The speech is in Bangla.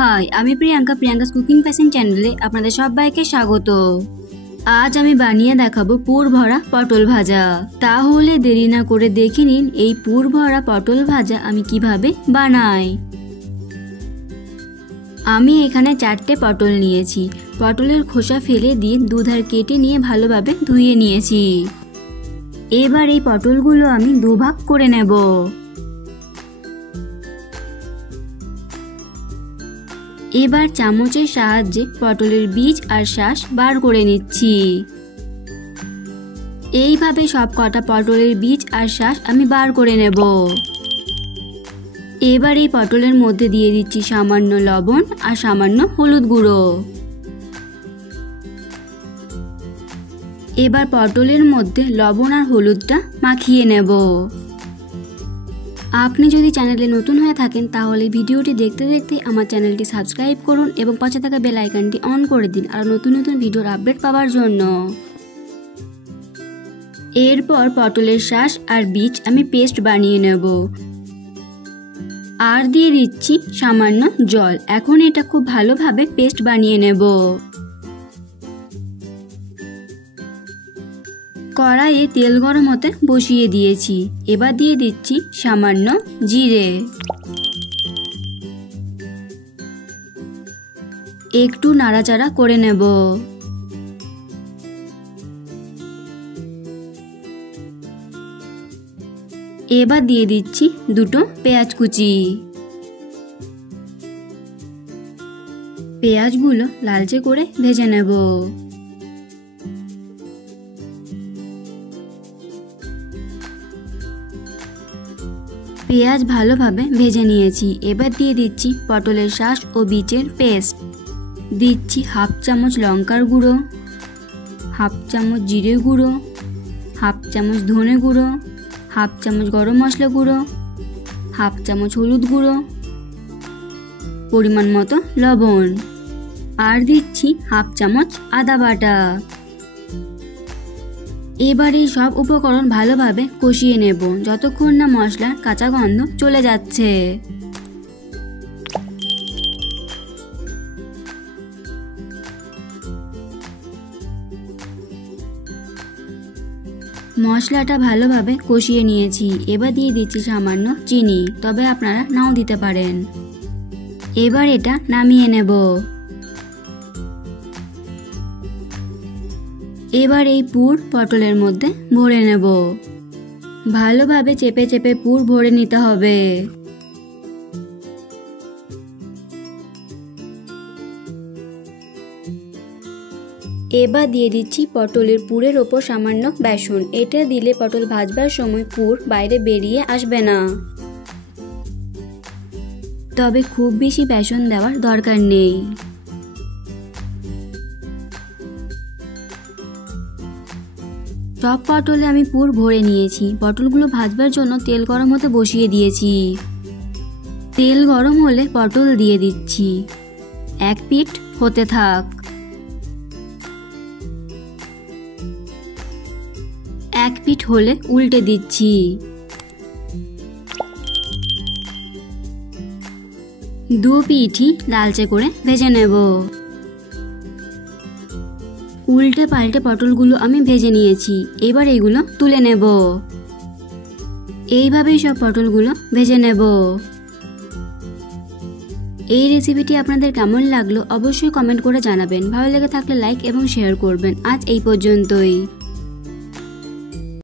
হাই, আমি প্রিয়াঙ্কাস কুকিং প্যাশন চ্যানেলে আপনাদের সবাইকে স্বাগত। আজ আমি বানিয়ে দেখাবো পুর ভরা পটল ভাজা। তাহলে দেরি না করে দেখে নিন এই পুর ভরা পটল ভাজা আমি কিভাবে বানাই। আমি এখানে 4টে পটল নিয়েছি। পটলের খোসা ফেলে দিয়ে দুধার কেটে নিয়ে ভালোভাবে ধুয়ে নিয়েছি। এবার এই পটলগুলো আমি দুভাগ করে নেব। এবার চামচের সাহায্যে পটলের বীজ আর শাঁস বার করে নিচ্ছি। এইভাবে সব কটা পটলের বীজ আর শাঁস আমি বার করে নেব। এবার এই পটলের মধ্যে দিয়ে দিচ্ছি সামান্য লবণ আর সামান্য হলুদ গুঁড়ো। এবার পটলের মধ্যে লবণ আর হলুদটা মাখিয়ে নেব। আপনি যদি চ্যানেলে নতুন হয়ে থাকেন তাহলে ভিডিওটি দেখতে দেখতে আমার চ্যানেলটি সাবস্ক্রাইব করুন এবং পাশে থাকা বেল আইকনটি অন করে দিন আর নতুন নতুন ভিডিওর আপডেট পাওয়ার জন্য। এরপর পটলের শাঁস আর বীজ আমি পেস্ট বানিয়ে নেব আর দিয়ে দিচ্ছি সামান্য জল। এখন এটা খুব ভালোভাবে পেস্ট বানিয়ে নেব। কড়াইয়ে তেল গরম হতে বসিয়ে দিয়েছি। এবার দিয়ে দিচ্ছি সামান্য জিরে, একটু নাড়াচাড়া করে নেব। এবার দিয়ে দিচ্ছি দুটো পেঁয়াজ কুচি। পেঁয়াজগুলো লালচে করে ভেজে নেব। পেঁয়াজ ভালোভাবে ভেজে নিয়েছি। এবার দিয়ে দিচ্ছি পটলের শাঁস ও বীজের পেস্ট। দিচ্ছি হাফ চামচ লঙ্কার গুঁড়ো, হাফ চামচ জিরে গুঁড়ো, হাফ চামচ ধনে গুঁড়ো, হাফ চামচ গরম মশলা গুঁড়ো, হাফ চামচ হলুদ গুঁড়ো, পরিমাণ মতো লবণ আর দিচ্ছি হাফ চামচ আদা বাটা। এবার এই সব উপকরণ ভালোভাবে কষিয়ে নেব যতক্ষণ না মশলার কাঁচা গন্ধ চলে যাচ্ছে। মশলাটা ভালোভাবে কষিয়ে নিয়েছি। এবার দিয়ে দিচ্ছি সামান্য চিনি, তবে আপনারা নাও দিতে পারেন। এবার এটা নামিয়ে নেব। এবার এই পুর পটলের মধ্যে ভরে নেব। ভালোভাবে চেপে চেপে পুর ভরে নিতে হবে। এবার দিয়ে দিচ্ছি পটলের পুরের ওপর সামান্য বেসন। এটা দিলে পটল ভাজবার সময় পুর বাইরে বেরিয়ে আসবে না। তবে খুব বেশি বেসন দেওয়ার দরকার নেই। সব পটলে আমি পুর ভরে নিয়েছি। পটলগুলো ভাজবার জন্য তেল গরম হতে বসিয়ে দিয়েছি। তেল গরম হলে পটল দিয়ে দিচ্ছি। এক পিঠ হতে থাক। এক পিঠ হলে উল্টে দিচ্ছি। দু পিঠই লালচে করে ভেজে নেব। উল্টে পাল্টে পটলগুলো আমি ভেজে নিয়েছি। এবার এগুলো তুলে নেব। এইভাবেই সব পটলগুলো ভেজে নেব। এই রেসিপিটি আপনাদের কেমন লাগলো অবশ্যই কমেন্ট করে জানাবেন। ভালো লেগে থাকলে লাইক এবং শেয়ার করবেন। আজ এই পর্যন্তই।